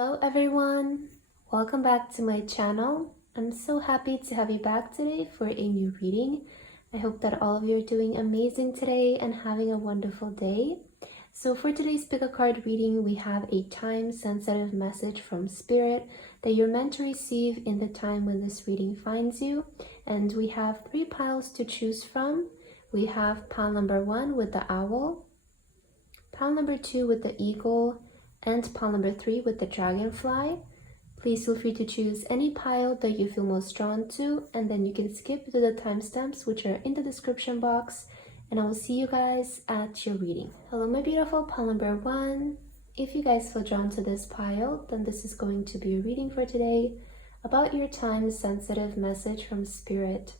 Hello everyone, welcome back to my channel. I'm so happy to have you back today for a new reading. I hope that all of you are doing amazing today and having a wonderful day. So for today's pick a card reading, we have a time-sensitive message from Spirit that you're meant to receive in the time when this reading finds you. And we have 3 piles to choose from. We have pile number 1 with the owl, pile number 2 with the eagle, and pile number 3 with the dragonfly. Please feel free to choose any pile that you feel most drawn to, and then you can skip to the timestamps which are in the description box, and I will see you guys at your reading. Hello my beautiful pile number 1. If you guys feel drawn to this pile, then this is going to be a reading for today about your time-sensitive message from Spirit.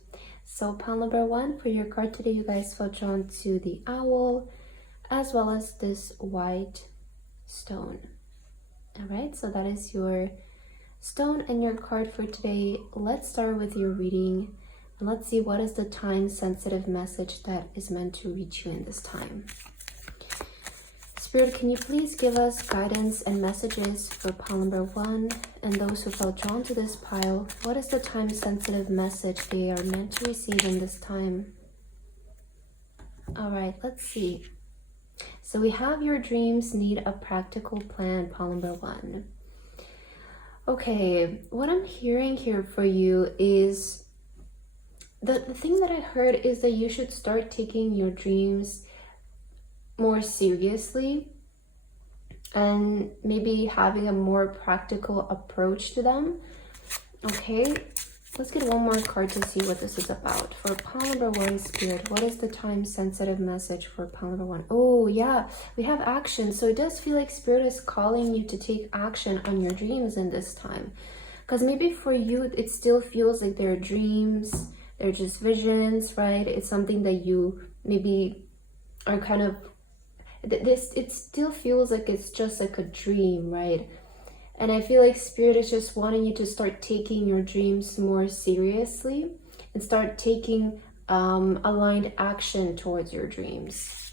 So pile number 1, for your card today, you guys feel drawn to the owl as well as this white stone. All right, so that is your stone and your card for today. Let's start with your reading and let's see what is the time sensitive message that is meant to reach you in this time. Spirit, can you please give us guidance and messages for pile number 1 and those who felt drawn to this pile? What is the time sensitive message they are meant to receive in this time? All right, let's see. So we have your dreams need a practical plan, pile number 1. Okay, what I'm hearing here for you is the thing that I heard is that you should start taking your dreams more seriously and maybe having a more practical approach to them. Okay, let's get one more card to see what this is about. For pile number 1, Spirit, what is the time-sensitive message for pile number 1? Oh, yeah, we have action. So it does feel like Spirit is calling you to take action on your dreams in this time. Because maybe for you, it still feels like they're dreams, they're just visions, right? It's something that you maybe are kind of, it still feels like it's just like a dream, right? And I feel like Spirit is just wanting you to start taking your dreams more seriously and start taking aligned action towards your dreams.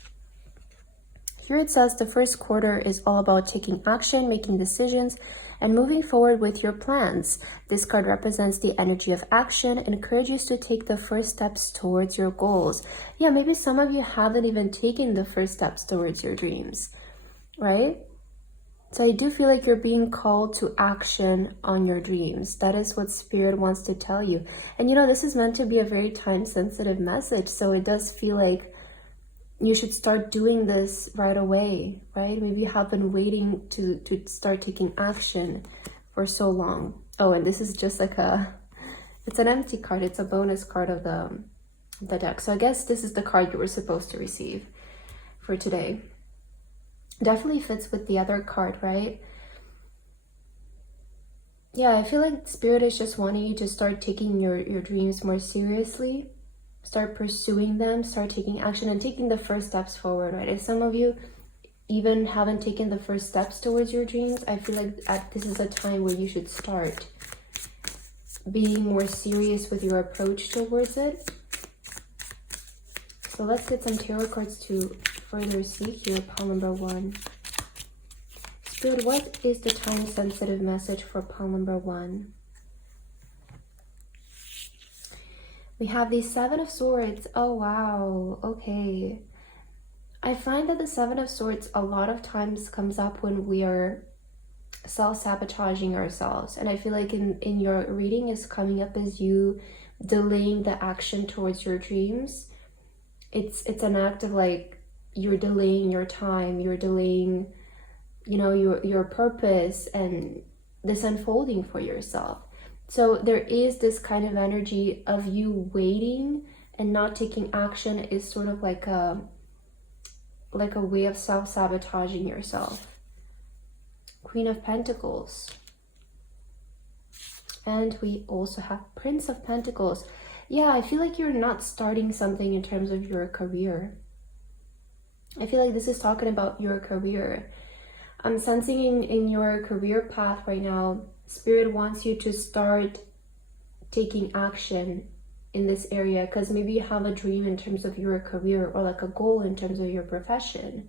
Here it says the first quarter is all about taking action, making decisions, and moving forward with your plans. This card represents the energy of action and encourages you to take the first steps towards your goals. Yeah, maybe some of you haven't even taken the first steps towards your dreams, right? So I do feel like you're being called to action on your dreams. That is what Spirit wants to tell you. And you know, this is meant to be a very time-sensitive message. So it does feel like you should start doing this right away, right? Maybe you have been waiting to start taking action for so long. Oh, and this is just like it's an empty card. It's a bonus card of the deck. So I guess this is the card you were supposed to receive for today. Definitely fits with the other card, right? Yeah, I feel like Spirit is just wanting you to start taking your dreams more seriously, start pursuing them, start taking action and taking the first steps forward, right? And some of you even haven't taken the first steps towards your dreams. I feel like this is a time where you should start being more serious with your approach towards it. So let's get some tarot cards to further see here, pile number 1. Spirit, what is the time-sensitive message for pile number 1? We have the 7 of Swords. Oh, wow. Okay. I find that the 7 of Swords a lot of times comes up when we are self-sabotaging ourselves. And I feel like in your reading is coming up as you delaying the action towards your dreams. It's an act of like, you're delaying your time, you're delaying, you know, your purpose and this unfolding for yourself. So there is this kind of energy of you waiting and not taking action is sort of like a way of self-sabotaging yourself. Queen of Pentacles. And we also have Prince of Pentacles. Yeah, I feel like you're not starting something in terms of your career. I feel like this is talking about your career. I'm sensing in your career path right now, Spirit wants you to start taking action in this area because maybe you have a dream in terms of your career or like a goal in terms of your profession.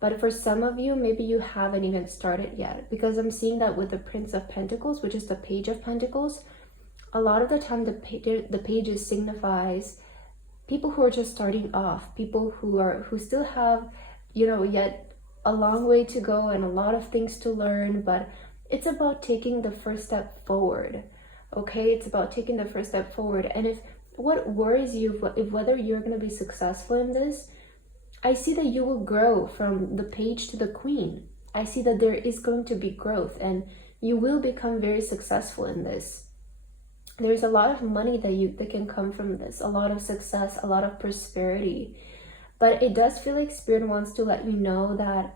But for some of you, maybe you haven't even started yet, because I'm seeing that with the Prince of Pentacles, which is the Page of Pentacles. A lot of the time the pages signifies people who are just starting off, people who still have, you know, yet a long way to go and a lot of things to learn, but it's about taking the first step forward. Okay, it's about taking the first step forward. And if what worries you, if whether you're going to be successful in this, I see that you will grow from the Page to the Queen. I see that there is going to be growth and you will become very successful in this. There's a lot of money that can come from this, a lot of success, a lot of prosperity. But it does feel like Spirit wants to let you know that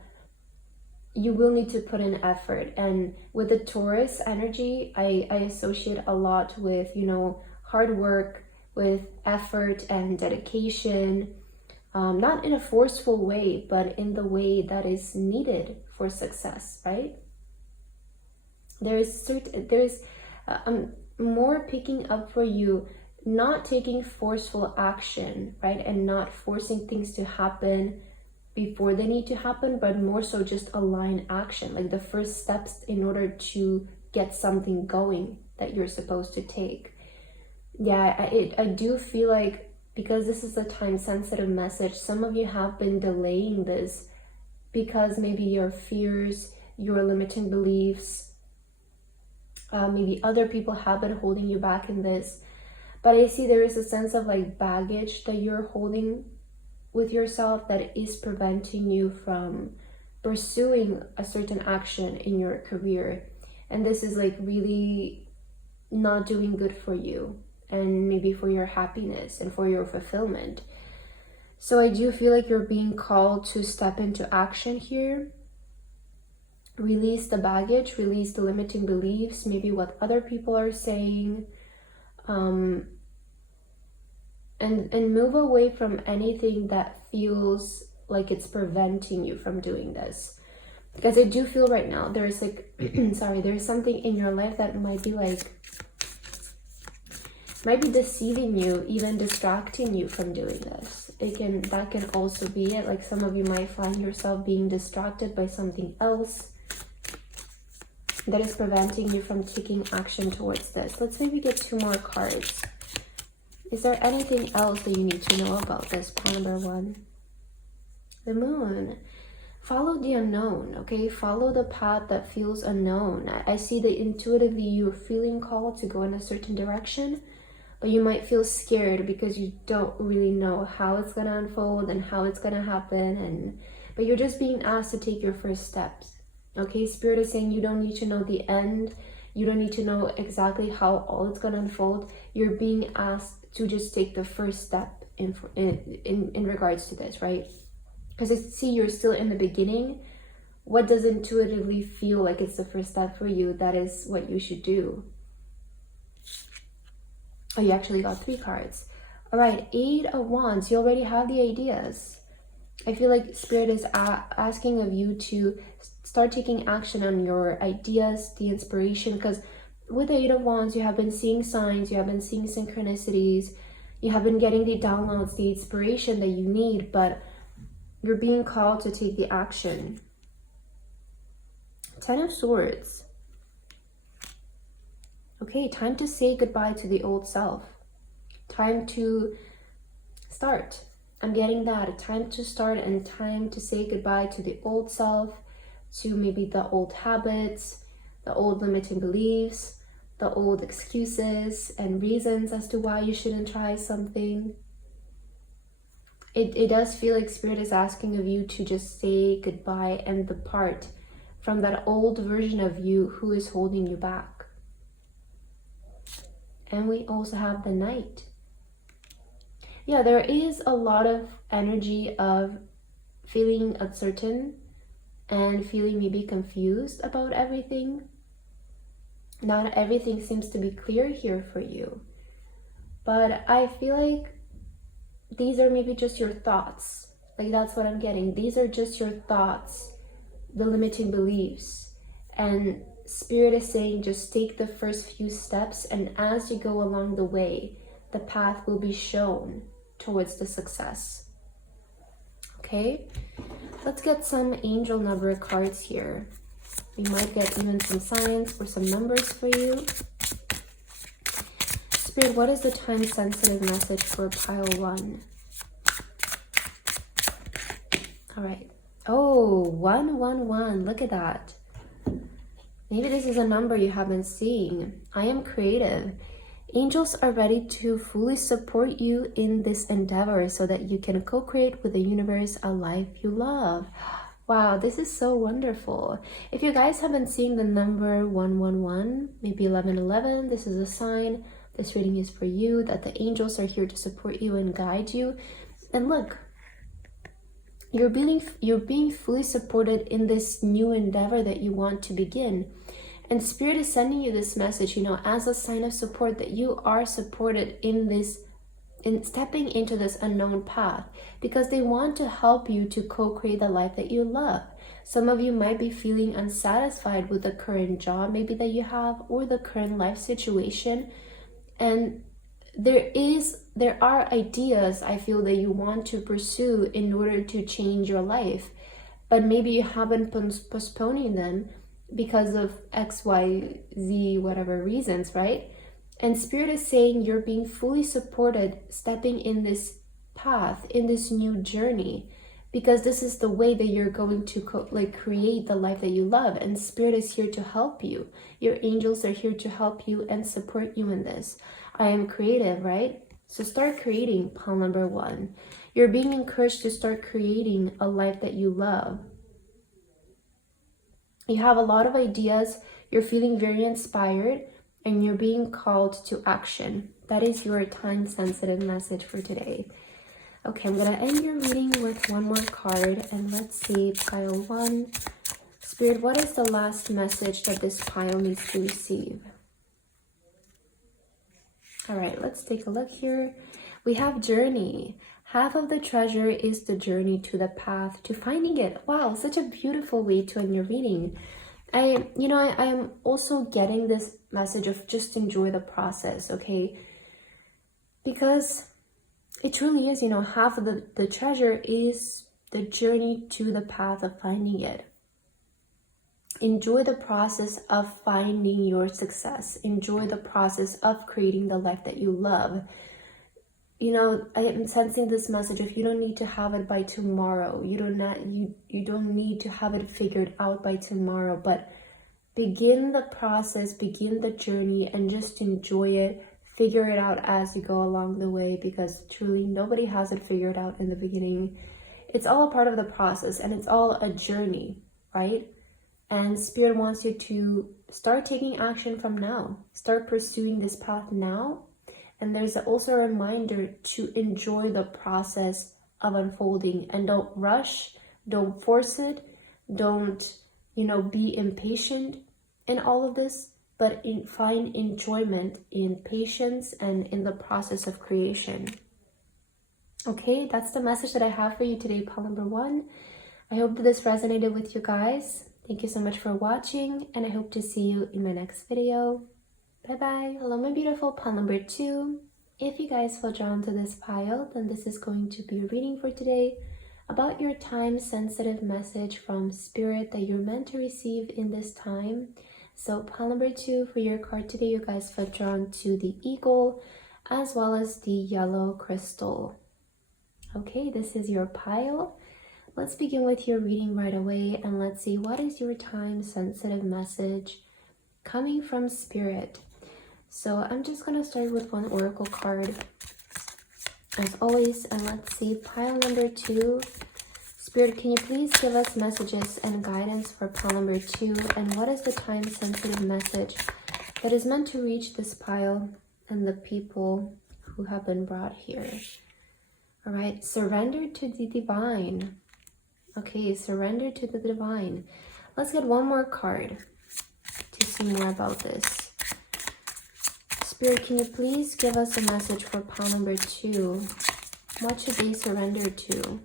you will need to put in effort. And with the Taurus energy, I associate a lot with, you know, hard work, with effort and dedication. Not in a forceful way, but in the way that is needed for success, right? There's more picking up for you, not taking forceful action, right? And not forcing things to happen before they need to happen, but more so just align action, like the first steps in order to get something going that you're supposed to take. Yeah, I do feel like, because this is a time-sensitive message, some of you have been delaying this because maybe your fears, your limiting beliefs, maybe other people have been holding you back in this. But I see there is a sense of like baggage that you're holding with yourself that is preventing you from pursuing a certain action in your career. And this is like really not doing good for you, and maybe for your happiness and for your fulfillment. So I do feel like you're being called to step into action here. Release the baggage, release the limiting beliefs, maybe what other people are saying, and move away from anything that feels like it's preventing you from doing this. Because I do feel right now there's like there's something in your life that might be deceiving you, even distracting you from doing this. That can also be it. Like some of you might find yourself being distracted by something else that is preventing you from taking action towards this. Let's maybe get 2 more cards. Is there anything else that you need to know about this? Pile number 1. The Moon. Follow the unknown, okay? Follow the path that feels unknown. I see that intuitively you're feeling called to go in a certain direction, but you might feel scared because you don't really know how it's going to unfold and how it's going to happen. But you're just being asked to take your first steps. Okay, Spirit is saying you don't need to know the end. You don't need to know exactly how all it's going to unfold. You're being asked to just take the first step in regards to this, right? Because I see you're still in the beginning. What does intuitively feel like it's the first step for you? That is what you should do. Oh, you actually got 3 cards. All right, 8 of Wands. You already have the ideas. I feel like Spirit is asking of you to start taking action on your ideas, the inspiration, because with the 8 of Wands, you have been seeing signs, you have been seeing synchronicities, you have been getting the downloads, the inspiration that you need, but you're being called to take the action. 10 of Swords. Okay, time to say goodbye to the old self. Time to start. I'm getting that. Time to start and time to say goodbye to the old self, to maybe the old habits, the old limiting beliefs, the old excuses and reasons as to why you shouldn't try something. It does feel like Spirit is asking of you to just say goodbye and depart from that old version of you who is holding you back. And we also have the Knight. Yeah, there is a lot of energy of feeling uncertain and feeling maybe confused about everything. Not everything seems to be clear here for you. But I feel like these are maybe just your thoughts. Like that's what I'm getting. These are just your thoughts, the limiting beliefs. And Spirit is saying just take the first few steps, and as you go along the way, the path will be shown towards the success. Okay, let's get some angel number cards here. We might get even some signs or some numbers for you. Spirit, what is the time-sensitive message for pile 1? All right. Oh, 111. Look at that. Maybe this is a number you have been seeing. I am creative. Angels are ready to fully support you in this endeavor so that you can co-create with the universe a life you love. Wow, this is so wonderful. If you guys have been seeing the number 111, maybe 1111, this is a sign. This reading is for you, that the angels are here to support you and guide you. And look, you're being fully supported in this new endeavor that you want to begin. And Spirit is sending you this message, you know, as a sign of support, that you are supported in stepping into this unknown path, because they want to help you to co-create the life that you love. Some of you might be feeling unsatisfied with the current job maybe that you have, or the current life situation. And there are ideas, I feel, that you want to pursue in order to change your life, but maybe you haven't postponing them because of X, Y, Z, whatever reasons, right? And Spirit is saying you're being fully supported stepping in this path, in this new journey, because this is the way that you're going to create the life that you love. And Spirit is here to help you. Your angels are here to help you and support you in this. I am creative, right? So start creating, pile number 1. You're being encouraged to start creating a life that you love. You have a lot of ideas. You're feeling very inspired, and you're being called to action. That is your time-sensitive message for today. Okay, I'm going to end your reading with one more card, and let's see, pile 1. Spirit, what is the last message that this pile needs to receive? All right, let's take a look here. We have journey. Half of the treasure is the journey to the path to finding it. Wow, such a beautiful way to end your reading. I'm also getting this message of just enjoy the process, okay? Because it truly is, half of the treasure is the journey to the path of finding it. Enjoy the process of finding your success. Enjoy the process of creating the life that you love. I am sensing this message of you don't need to have it by tomorrow. You don't need to have it figured out by tomorrow, but begin the process, begin the journey, and just enjoy it. Figure it out as you go along the way, because truly nobody has it figured out in the beginning. It's all a part of the process, and it's all a journey, right? And Spirit wants you to start taking action from now. Start pursuing this path now. And there's also a reminder to enjoy the process of unfolding, and don't rush, don't force it, don't, be impatient in all of this, but find enjoyment in patience and in the process of creation. Okay, that's the message that I have for you today, pile number 1. I hope that this resonated with you guys. Thank you so much for watching, and I hope to see you in my next video. Bye-bye. Hello, my beautiful pile number 2. If you guys feel drawn to this pile, then this is going to be a reading for today about your time-sensitive message from Spirit that you're meant to receive in this time. So pile number 2 for your card today, you guys felt drawn to the eagle as well as the yellow crystal. Okay, this is your pile. Let's begin with your reading right away, and let's see what is your time-sensitive message coming from Spirit. So I'm just going to start with one oracle card, as always, and let's see, pile number 2. Spirit, can you please give us messages and guidance for pile number 2, and what is the time-sensitive message that is meant to reach this pile and the people who have been brought here? All right, surrender to the divine. Okay, surrender to the divine. Let's get one more card to see more about this. Spirit, can you please give us a message for pile number 2? What should they surrender to?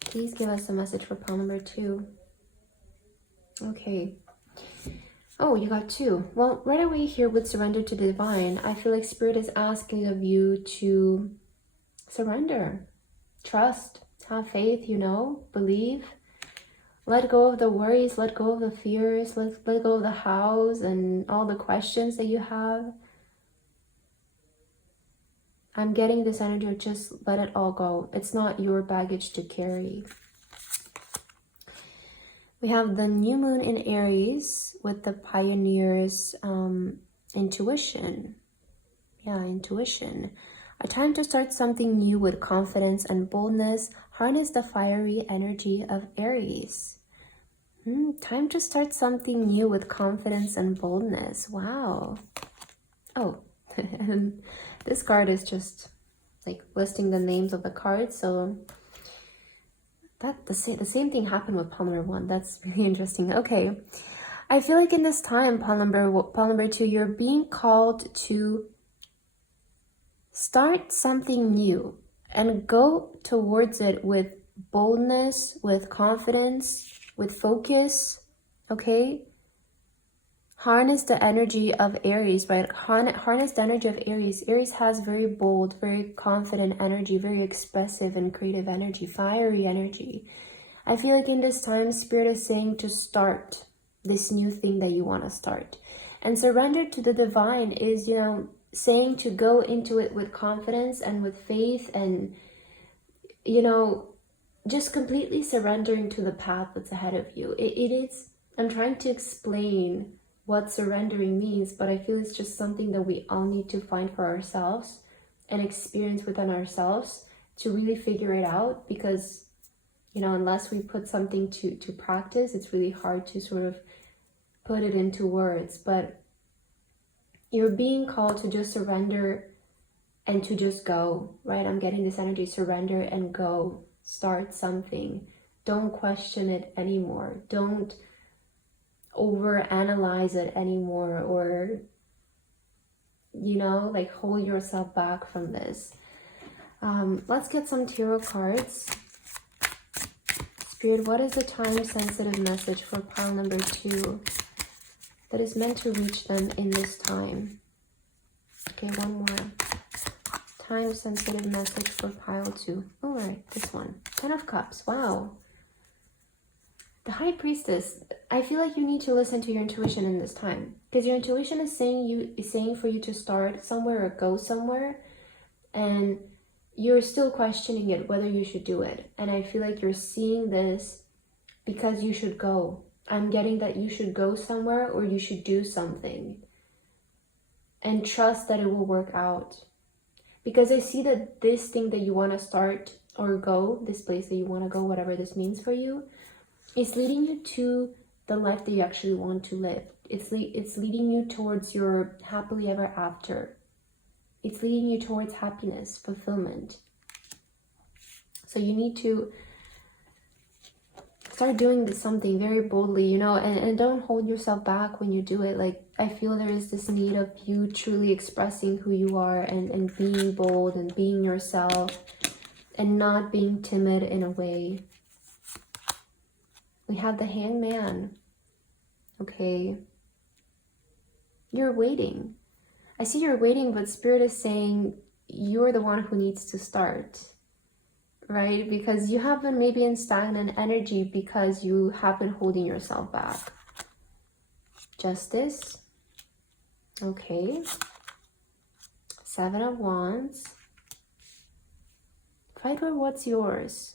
Please give us a message for pile number 2. Okay. Oh, you got 2. Well, right away here with surrender to the divine, I feel like Spirit is asking of you to surrender, trust, Have faith, you know, believe. Let go of the worries, let go of the fears, let go of the hows and all the questions that you have. I'm getting this energy of just let it all go. It's not your baggage to carry. We have the new moon in Aries with the pioneer's intuition. Yeah, intuition. A time to start something new with confidence and boldness. Harness the fiery energy of Aries. Time to start something new with confidence and boldness. Wow. Oh, and this card is just like listing the names of the cards. So that the same thing happened with pile number 1. That's really interesting. Okay. I feel like in this time, pile number 2, you're being called to start something new and go towards it with boldness, with confidence, with focus, okay? Harness the energy of Aries, right? Harness the energy of Aries. Aries has very bold, very confident energy, very expressive and creative energy, fiery energy. I feel like in this time, Spirit is saying to start this new thing that you want to start. And surrender to the divine is, you know, saying to go into it with confidence and with faith and, you know, just completely surrendering to the path that's ahead of you. It is, I'm trying to explain what surrendering means, but I feel it's just something that we all need to find for ourselves and experience within ourselves to really figure it out, because, you know, unless we put something to practice, it's really hard to sort of put it into words. But you're being called to just surrender and to just go, right? I'm getting this energy, surrender and go. Start something. Don't question it anymore. Don't overanalyze it anymore, or, you know, like hold yourself back from this. Let's get some tarot cards. Spirit, what is the time-sensitive message for pile number 2 that is meant to reach them in this time? Okay, one more. Time-sensitive message for pile 2. All right, this one. 10 of Cups. Wow. The High Priestess. I feel like you need to listen to your intuition in this time, because your intuition is saying for you to start somewhere or go somewhere, and you're still questioning it, whether you should do it. And I feel like you're seeing this because you should go. I'm getting that you should go somewhere or you should do something, and trust that it will work out. Because I see that this thing that you want to start or go, this place that you want to go, whatever this means for you, is leading you to the life that you actually want to live. It's leading you towards your happily ever after. It's leading you towards happiness, fulfillment. So you need to start doing this something very boldly, you know, and don't hold yourself back when you do it. Like, I feel there is this need of you truly expressing who you are and being bold and being yourself and not being timid in a way. We have the Hangman. Okay. You're waiting. I see you're waiting, but Spirit is saying you're the one who needs to start, right? Because you have been maybe in stagnant energy because you have been holding yourself back. Justice. Okay. 7 of Wands. Fight for what's yours.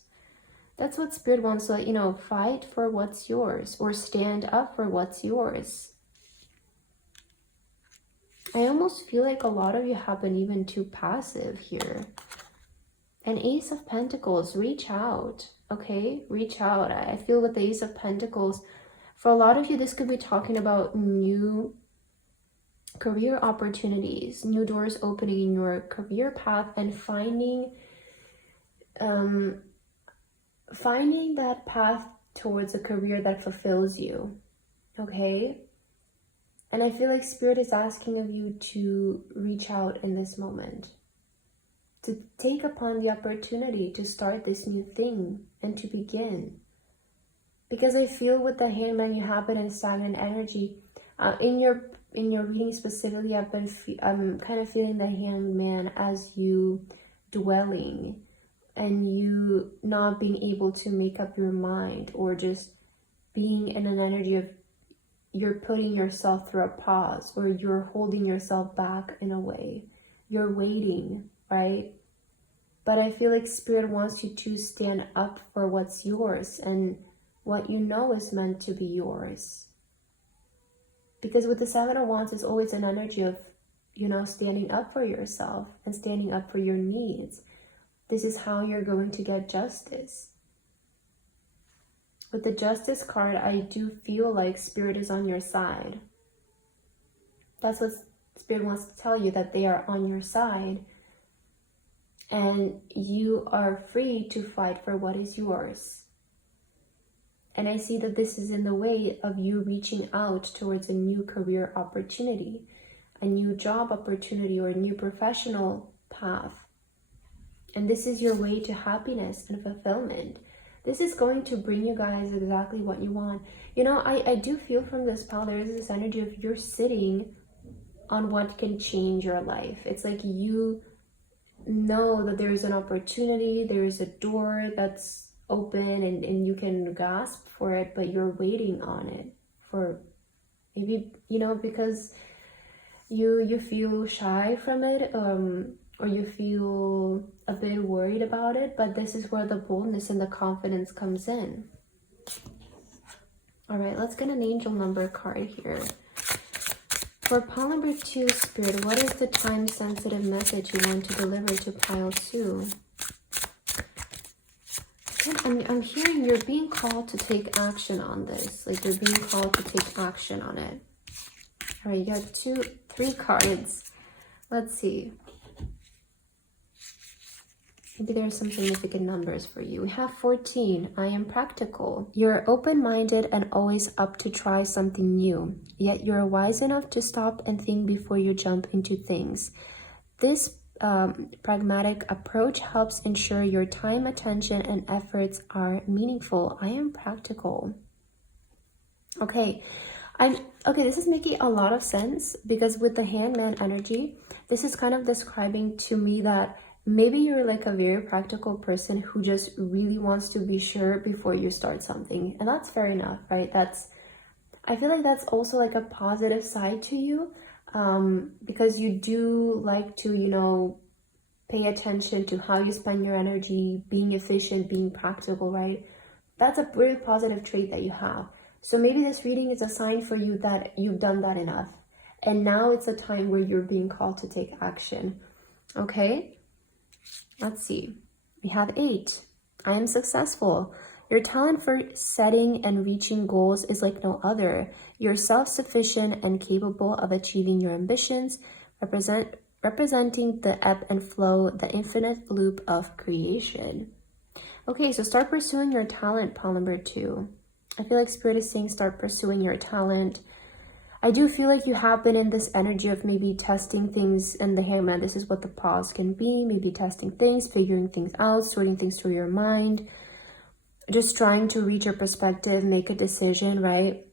That's what Spirit wants to let you know. Fight for what's yours, or stand up for what's yours. I almost feel like a lot of you have been even too passive here. An Ace of Pentacles, reach out, okay? Reach out. I feel with the Ace of Pentacles, for a lot of you, this could be talking about new career opportunities, new doors opening in your career path, and finding that path towards a career that fulfills you, okay? And I feel like Spirit is asking of you to reach out in this moment, to take upon the opportunity to start this new thing and to begin. Because I feel with the Hangman, you have been in stagnant energy. In your reading specifically, I'm kind of feeling the Hangman as you dwelling and you not being able to make up your mind, or just being in an energy of you're putting yourself through a pause, or you're holding yourself back in a way. You're waiting, right? But I feel like Spirit wants you to stand up for what's yours and what you know is meant to be yours. Because with the Seven of Wands, it's always an energy of, you know, standing up for yourself and standing up for your needs. This is how you're going to get justice. With the Justice card, I do feel like Spirit is on your side. That's what Spirit wants to tell you, that they are on your side. And you are free to fight for what is yours. And I see that this is in the way of you reaching out towards a new career opportunity, a new job opportunity, or a new professional path. And this is your way to happiness and fulfillment. This is going to bring you guys exactly what you want. You know, I do feel from this pile, there is this energy of you're sitting on what can change your life. It's like you know that there's an opportunity, there's a door that's open, and you can grasp for it, but you're waiting on it for maybe, you know, because you feel shy from it, or you feel a bit worried about it. But this is where the boldness and the confidence comes in. All right, let's get an angel number card here. For pile number 2, Spirit, what is the time-sensitive message you want to deliver to pile 2? I'm hearing you're being called to take action on this. Like, you're being called to take action on it. All right, you got 3 cards. Let's see. Maybe there are some significant numbers for you. We have 14. I am practical. You're open-minded and always up to try something new. Yet you're wise enough to stop and think before you jump into things. This pragmatic approach helps ensure your time, attention, and efforts are meaningful. I am practical. Okay, this is making a lot of sense, because with the Hangman energy, this is kind of describing to me that maybe you're like a very practical person who just really wants to be sure before you start something. And that's fair enough, right? I feel like that's also like a positive side to you. Because you do like to, you know, pay attention to how you spend your energy, being efficient, being practical, right? That's a really positive trait that you have. So maybe this reading is a sign for you that you've done that enough. And now it's a time where you're being called to take action. Okay? Let's see. We have 8. I am successful. Your talent for setting and reaching goals is like no other. You're self-sufficient and capable of achieving your ambitions, representing the ebb and flow, the infinite loop of creation. Okay, so start pursuing your talent, pile number 2. I feel like Spirit is saying start pursuing your talent. I do feel like you have been in this energy of maybe testing things in the Hangman. This is what the pause can be. Maybe testing things, figuring things out, sorting things through your mind. Just trying to reach your perspective, make a decision, right?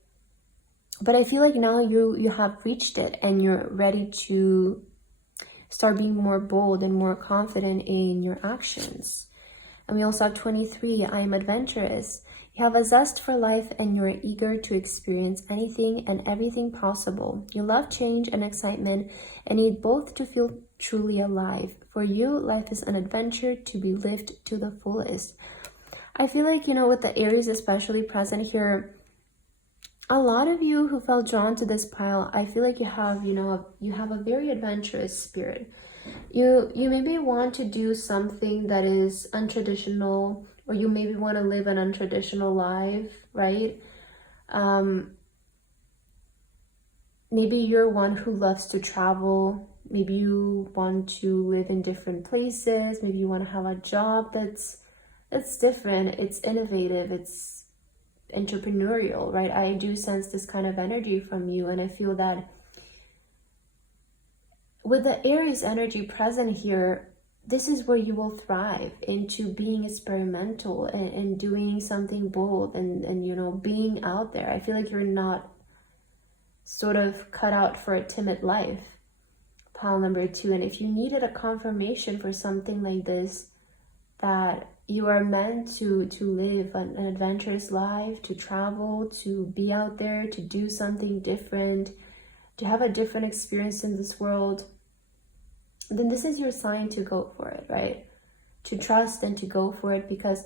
But I feel like now you have reached it and you're ready to start being more bold and more confident in your actions. And we also have 23. I am adventurous. You have a zest for life and you're eager to experience anything and everything possible. You love change and excitement and need both to feel truly alive. For you, life is an adventure to be lived to the fullest. I feel like, you know, with the Aries especially present here, a lot of you who felt drawn to this pile, I feel like you have, you have a very adventurous spirit. You maybe want to do something that is untraditional, or you maybe want to live an untraditional life, right? Maybe you're one who loves to travel. Maybe you want to live in different places. Maybe you want to have a job that's different, it's innovative, it's entrepreneurial, right? I do sense this kind of energy from you, and I feel that with the Aries energy present here, this is where you will thrive into being experimental and doing something bold and you know, being out there. I feel like you're not sort of cut out for a timid life, pile number 2. And if you needed a confirmation for something like this, that you are meant to live an adventurous life, to travel, to be out there, to do something different, to have a different experience in this world, then this is your sign to go for it, right? To trust and to go for it, because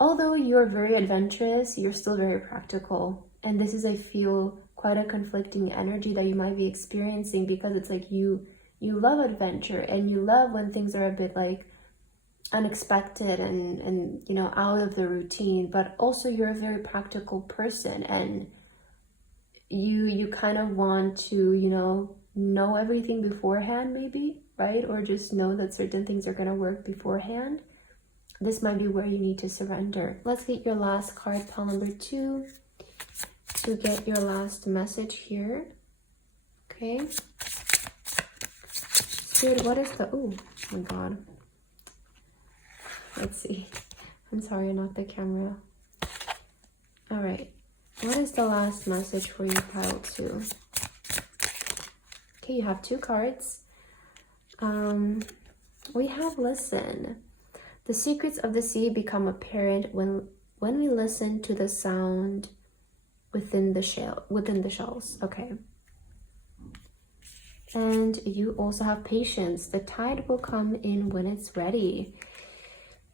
although you're very adventurous, you're still very practical. And this is, I feel, quite a conflicting energy that you might be experiencing, because it's like you love adventure and you love when things are a bit like unexpected and you know, out of the routine, but also you're a very practical person, and you kind of want to, you know everything beforehand, maybe, right? Or just know that certain things are going to work beforehand. This might be where you need to surrender. Let's get your last card, pile number 2, to get your last message here. Okay. Spirit, what is the... Oh my god. Let's see. I'm sorry, I knocked the camera. All right. What is the last message for you, pile 2? Okay, you have 2 cards. We have listen. The secrets of the sea become apparent when we listen to the sound within the shells. Okay. And you also have patience. The tide will come in when it's ready.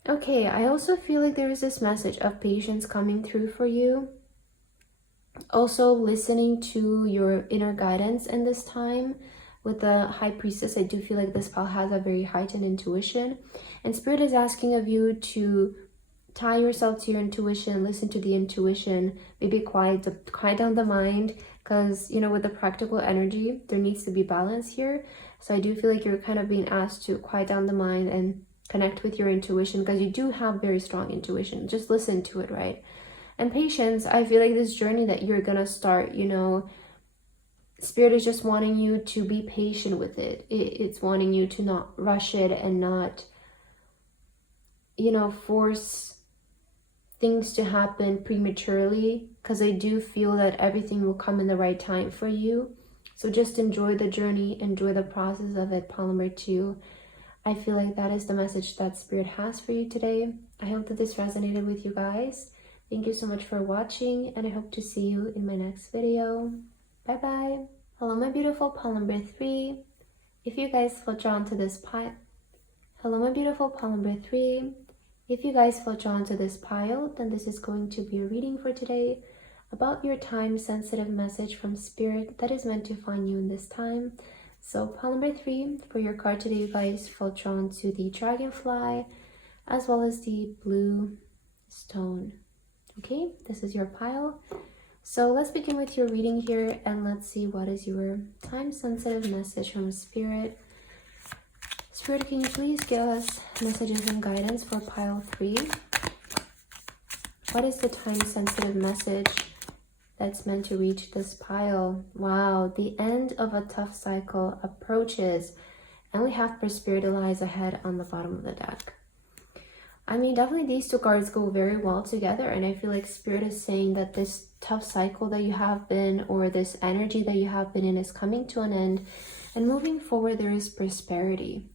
Okay, I also feel like there is this message of patience coming through for you. Also listening to your inner guidance in this time. With the High Priestess, I do feel like this pile has a very heightened intuition. And Spirit is asking of you to tie yourself to your intuition, listen to the intuition, maybe quiet down the mind. Because, you know, with the practical energy, there needs to be balance here. So I do feel like you're kind of being asked to quiet down the mind and connect with your intuition, because you do have very strong intuition. Just listen to it, right? And patience, I feel like this journey that you're gonna start, you know, Spirit is just wanting you to be patient with it. It's wanting you to not rush it and not, you know, force things to happen prematurely, because I do feel that everything will come in the right time for you. So just enjoy the journey, enjoy the process of it, pile number 2. I feel like that is the message that Spirit has for you today. I hope that this resonated with you guys. Thank you so much for watching, and I hope to see you in my next video. Bye bye. Hello, my beautiful pile number 3. If you guys feel drawn to this pile, hello, my beautiful pile number 3. If you guys feel drawn to this pile, then this is going to be a reading for today about your time-sensitive message from Spirit that is meant to find you in this time. So pile number 3, for your card today, you guys feel drawn to the dragonfly as well as the blue stone. Okay, this is your pile. So let's begin with your reading here, and let's see what is your time-sensitive message from Spirit. Spirit, can you please give us messages and guidance for pile 3? What is the time-sensitive message that's meant to reach this pile? Wow, the end of a tough cycle approaches, and we have prosperity lies ahead on the bottom of the deck. I mean, definitely these 2 cards go very well together, and I feel like Spirit is saying that this tough cycle that you have been, or this energy that you have been in, is coming to an end, and moving forward there is prosperity.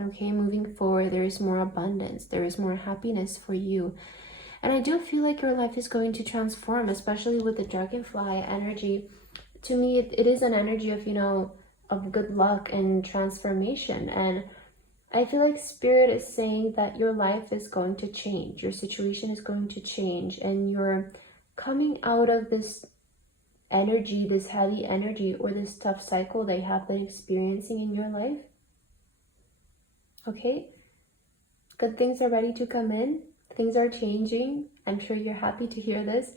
Okay, moving forward there is more abundance, there is more happiness for you. And I do feel like your life is going to transform, especially with the dragonfly energy. To me, it is an energy of, you know, of good luck and transformation. And I feel like Spirit is saying that your life is going to change, your situation is going to change, and you're coming out of this energy, this heavy energy, or this tough cycle that you have been experiencing in your life. Okay? Good things are ready to come in. Things are changing. I'm sure you're happy to hear this.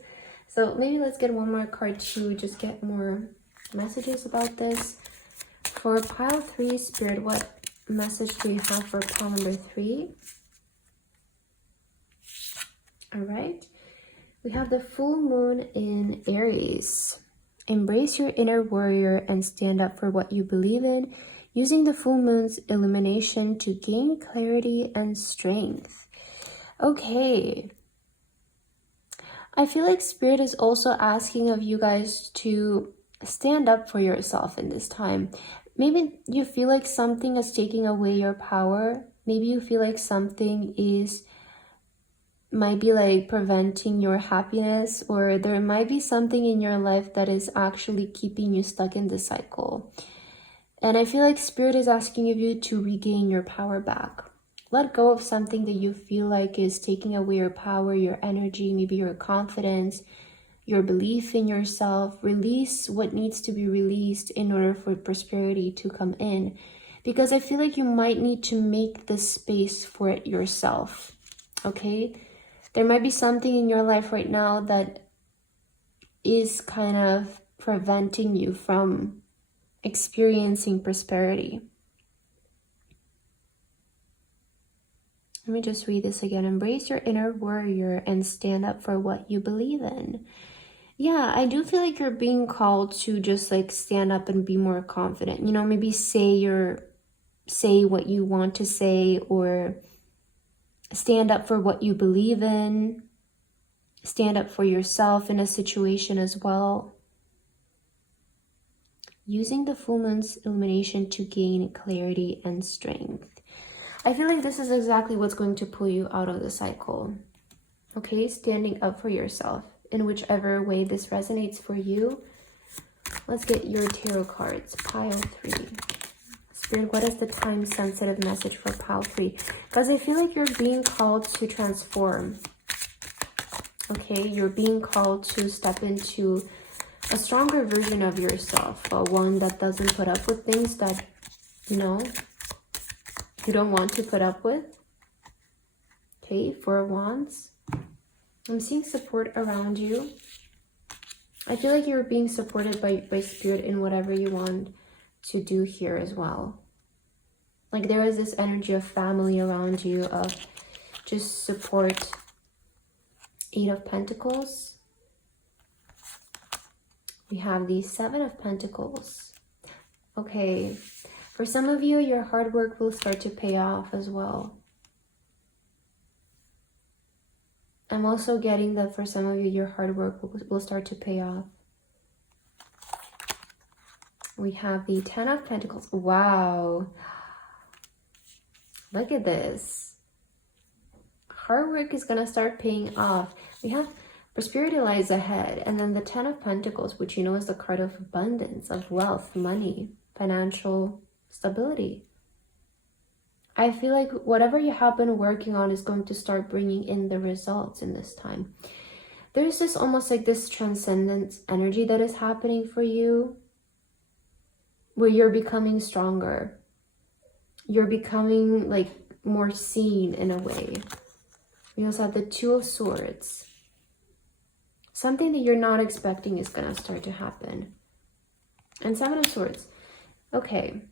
So maybe let's get one more card to just get more messages about this. For pile 3, Spirit, what message do you have for pile number 3? All right. We have the full moon in Aries. Embrace your inner warrior and stand up for what you believe in, using the full moon's illumination to gain clarity and strength. Okay. I feel like Spirit is also asking of you guys to stand up for yourself in this time. Maybe you feel like something is taking away your power, Maybe you feel like something might be like preventing your happiness, or there might be something in your life that is actually keeping you stuck in this cycle. And I feel like Spirit is asking of you to regain your power back. Let go of something that you feel like is taking away your power, your energy, maybe your confidence, your belief in yourself. Release what needs to be released in order for prosperity to come in. Because I feel like you might need to make the space for it yourself, okay? There might be something in your life right now that is kind of preventing you from experiencing prosperity. Let me just read this again. Embrace your inner warrior and stand up for what you believe in. Yeah, I do feel like you're being called to just like stand up and be more confident. You know, maybe say what you want to say, or stand up for what you believe in. Stand up for yourself in a situation as well. Using the full moon's illumination to gain clarity and strength. I feel like this is exactly what's going to pull you out of the cycle. Okay, standing up for yourself in whichever way this resonates for you. Let's get your tarot cards. Pile 3. Spirit, what is the time-sensitive message for pile 3? Because I feel like you're being called to transform. Okay, you're being called to step into a stronger version of yourself. One that doesn't put up with things that, you know, you don't want to put up with. Okay, 4 of Wands. I'm seeing support around you. I feel like you're being supported by Spirit in whatever you want to do here as well. Like there is this energy of family around you, of just support. 8 of Pentacles. We have the 7 of Pentacles. Okay, for some of you, your hard work will start to pay off as well. I'm also getting that for some of you, your hard work will start to pay off. We have the 10 of Pentacles. Wow. Look at this. Hard work is going to start paying off. We have prosperity lies ahead. And then the 10 of Pentacles, which you know is the card of abundance, of wealth, money, financial stability. I feel like whatever you have been working on is going to start bringing in the results in this time. There's this almost like this transcendence energy that is happening for you, where you're becoming stronger. You're becoming like more seen in a way. We also have the 2 of Swords. Something that you're not expecting is going to start to happen. And 7 of Swords. Okay.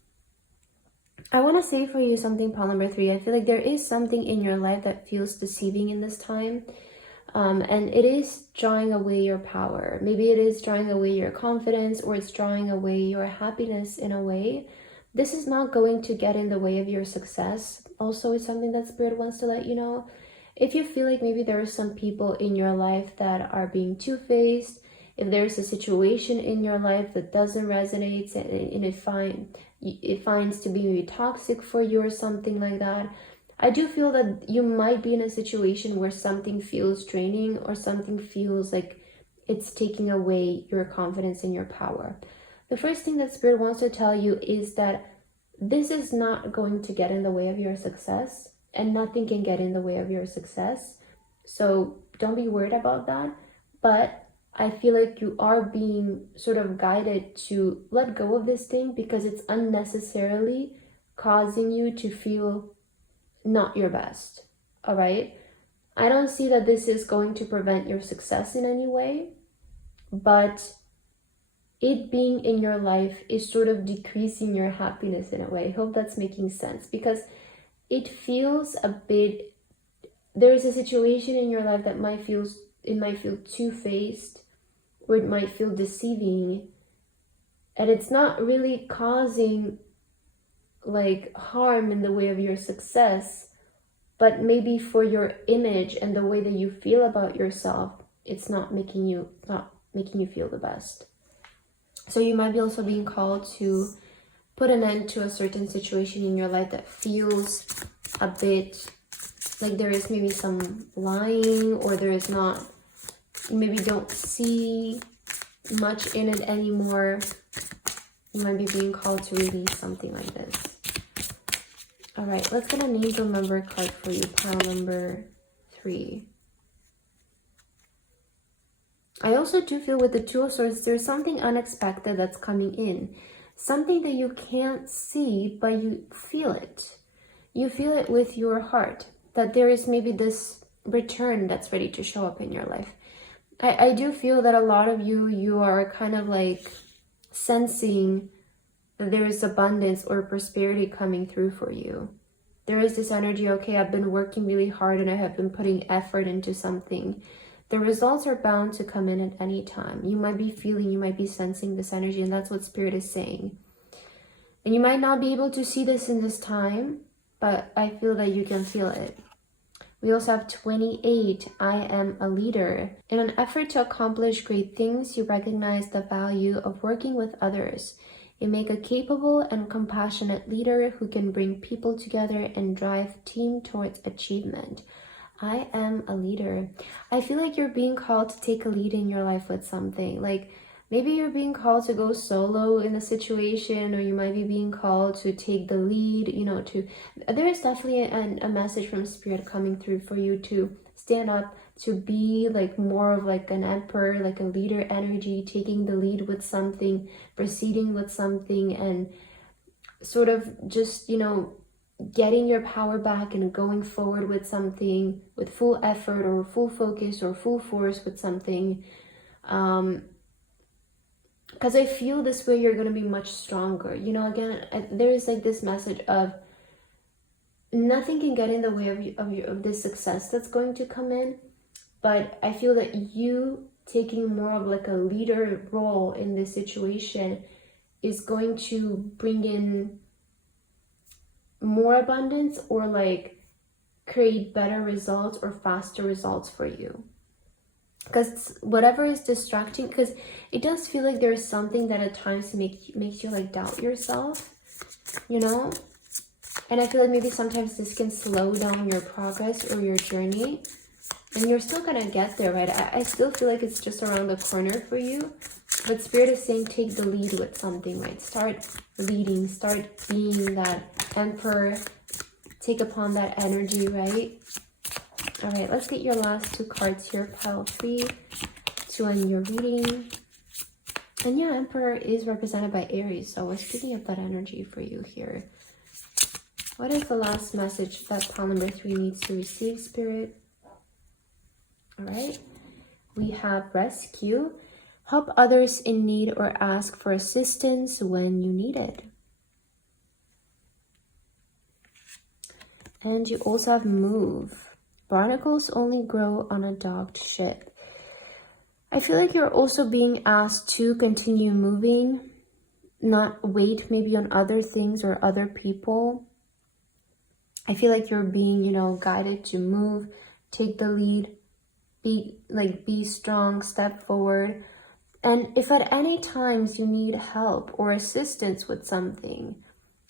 I want to say for you something, pile number 3. I feel like there is something in your life that feels deceiving in this time. And it is drawing away your power. Maybe it is drawing away your confidence, or it's drawing away your happiness in a way. This is not going to get in the way of your success. Also, it's something that Spirit wants to let you know. If you feel like maybe there are some people in your life that are being two-faced, if there's a situation in your life that doesn't resonate and it finds to be maybe toxic for you or something like that, I do feel that you might be in a situation where something feels draining, or something feels like it's taking away your confidence and your power. The first thing that Spirit wants to tell you is that this is not going to get in the way of your success, and nothing can get in the way of your success. So don't be worried about that. But I feel like you are being sort of guided to let go of this thing, because it's unnecessarily causing you to feel not your best. All right? I don't see that this is going to prevent your success in any way, but it being in your life is sort of decreasing your happiness in a way. I hope that's making sense, because it feels a bit, there is a situation in your life that might feel two-faced, or it might feel deceiving, and it's not really causing like harm in the way of your success, but maybe for your image and the way that you feel about yourself, it's not making you feel the best. So you might be also being called to put an end to a certain situation in your life that feels a bit like there is maybe some lying, or there is not, maybe don't see much in it anymore. You might be being called to release something like this. All right, let's get an angel number card for you, pile number 3. I also do feel with the Two of Swords, there's something unexpected that's coming in. Something that you can't see, but you feel it. You feel it with your heart, that there is maybe this return that's ready to show up in your life. I do feel that a lot of you are kind of like sensing that there is abundance or prosperity coming through for you. There is this energy, okay, I've been working really hard and I have been putting effort into something. The results are bound to come in at any time. You might be feeling, you might be sensing this energy, and that's what Spirit is saying. And you might not be able to see this in this time, but I feel that you can feel it. We also have 28, I am a leader. In an effort to accomplish great things, you recognize the value of working with others. You make a capable and compassionate leader who can bring people together and drive team towards achievement. I am a leader. I feel like you're being called to take a lead in your life with something. Like maybe you're being called to go solo in a situation, or you might be being called to take the lead, you know, there is definitely a message from Spirit coming through for you to stand up, to be like more of like an emperor, like a leader energy, taking the lead with something, proceeding with something, and sort of just, you know, getting your power back and going forward with something with full effort or full focus or full force with something. Because I feel this way you're going to be much stronger. You know, again, there is like this message of nothing can get in the way of this success that's going to come in. But I feel that you taking more of like a leader role in this situation is going to bring in more abundance, or like create better results or faster results for you. Because whatever is distracting, because it does feel like there's something that at times makes you like doubt yourself, you know? And I feel like maybe sometimes this can slow down your progress or your journey, and you're still gonna get there, right? I still feel like it's just around the corner for you, but Spirit is saying take the lead with something, right? Start leading, start being that emperor, take upon that energy, right? All right, let's get your last 2 cards here, pile 3, to end your reading. And yeah, Emperor is represented by Aries, so I was picking up that energy for you here. What is the last message that pile number 3 needs to receive, Spirit? All right, we have rescue. Help others in need or ask for assistance when you need it. And you also have move. Barnacles only grow on a docked ship. I feel like you're also being asked to continue moving, not wait maybe on other things or other people. I feel like you're being, you know, guided to move, take the lead, be strong, step forward. And if at any times you need help or assistance with something,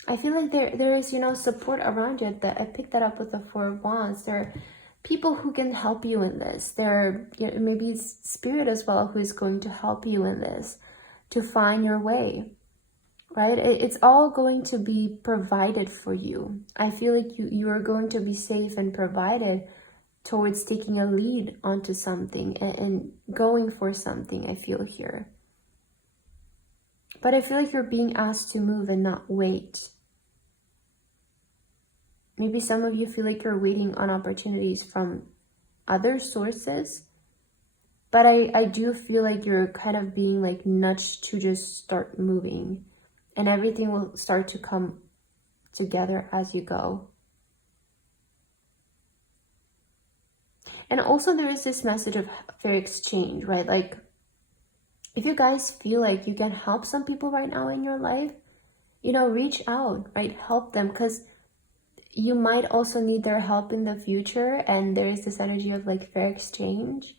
I feel like there is, you know, support around you. That I picked that up with the 4 of Wands. There are people who can help you in this. There, you know, maybe it's Spirit as well who is going to help you in this to find your way, right? It's all going to be provided for you. I feel like you are going to be safe and provided towards taking a lead onto something and going for something, I feel here. But I feel like you're being asked to move and not wait. Maybe some of you feel like you're waiting on opportunities from other sources. But I do feel like you're kind of being like nudged to just start moving. And everything will start to come together as you go. And also there is this message of fair exchange, right? Like, if you guys feel like you can help some people right now in your life, you know, reach out, right? Help them, because you might also need their help in the future. And there is this energy of like fair exchange,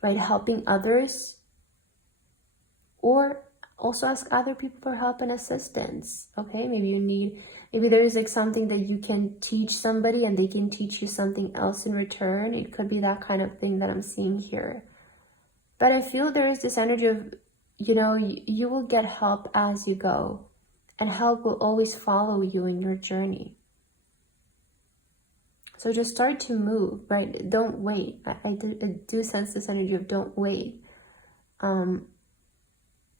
right? Helping others or Also ask other people for help and assistance. Okay, maybe there is like something that you can teach somebody and they can teach you something else in return. It could be that kind of thing that I'm seeing here. But I feel there is this energy of, you will get help as you go, and help will always follow you in your journey. So just start to move, right? Don't wait. I do sense this energy of don't wait.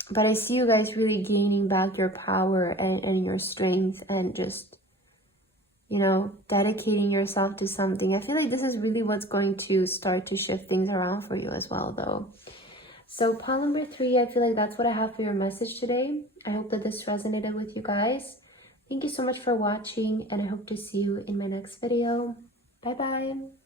But I see you guys really gaining back your power and your strength, and just, dedicating yourself to something. I feel like this is really what's going to start to shift things around for you as well, though. So pile number 3, I feel like that's what I have for your message today. I hope that this resonated with you guys. Thank you so much for watching, and I hope to see you in my next video. Bye bye.